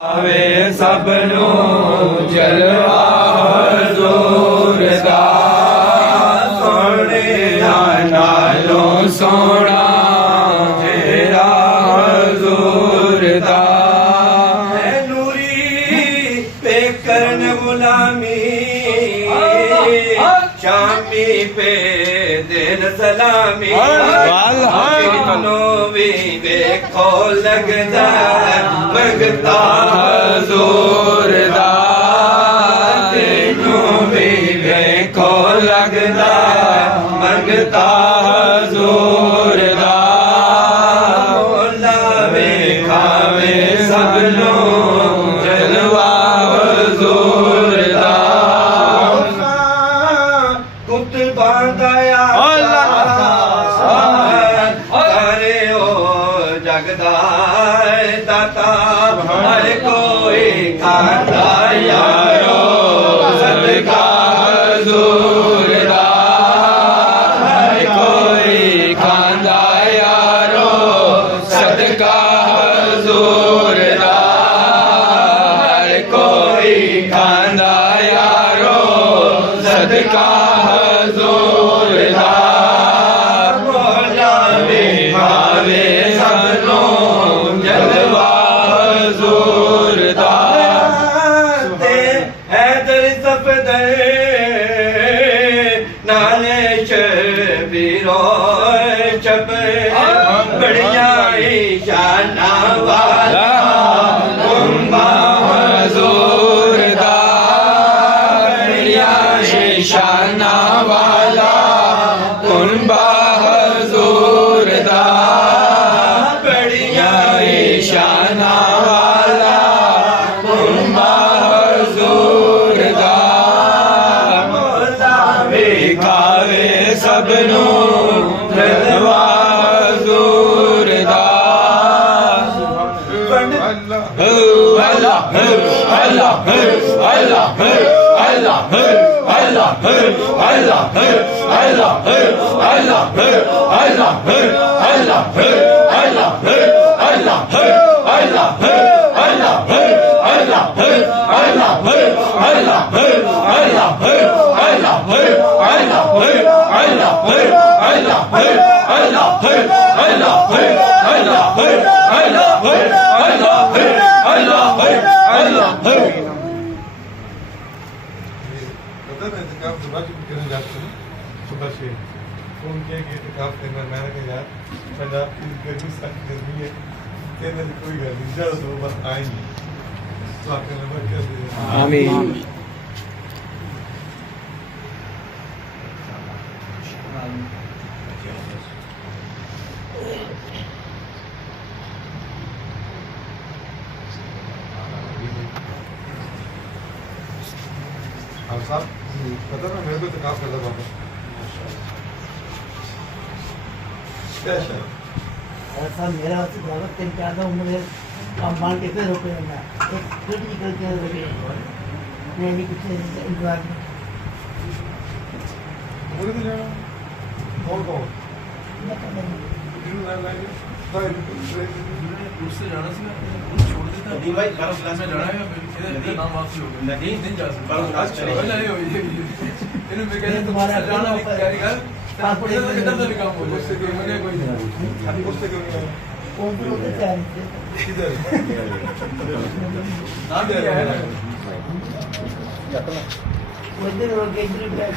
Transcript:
आवे सबनू जलवा हजूर दा सोने नालों सोना जेरा हजूर दा नूरी पे करन गुलामी शामी पे दिन सलामी भी देखो लगता भगता हजूर दा तेनू भी देखो लगता भगता हजूर दा मौला वेखावे सबनू जलवा हजूर दा कुतबा दया जगदाय दाता हर कोई खाता यारो सदका हजूर दा हर कोई खांदा यारो सदका हजूर दा हर कोई खांदा यारो सदका हजूर दा मौला वेखावे सबनू जलवा हजूर दा हैदर सफदर नाले शबीरो छप बढ़िया शाना वाला कुंभा हजूर दा बढ़िया शाना वाला कुंभा हजूर दा बढ़िया शाना वाला कुंभा हजूर दा मौला वेखावे सबनू जलवा हजूर दा अल्लाह अल्लाह अल्लाह अल्लाह अल्लाह अल्लाह अल्लाह सुबह से फोन किया कि इत्तेकाफ करना मैंने कहा यार पंजाब की गर्मी सख्त गर्मी है कहने लगे कोई गल नहीं ज़्यादा तो बस आएंगे तो आपने नंबर कर दिया आमीन अब साहब पता ना मेरे को इत्तेकाफ करता बाबा ऐसा मेरा दावत के ज्यादा उम्र काम मान के फिर रुके ना एक क्रिटिकल के लगे नहीं कुछ इंतजार बोले तो जाना कौन इन्होंने ना लाएंगे उससे जाना सी छोड़ देता नदी भाई बर्फ क्लास में जाना है नदी नाम वापसी हो गया नदी दिन जा सकता बर्फ क्लास चले नहीं हो इन्होंने मैं कहता तुम्हारा जाना कारीगर पासपोर्ट कितना तो काम हो उससे कोई मैंने कोई नहीं अभी उससे क्यों नहीं कौन से होते हैं किधर नाम क्या है वो दिन वो केंद्रीय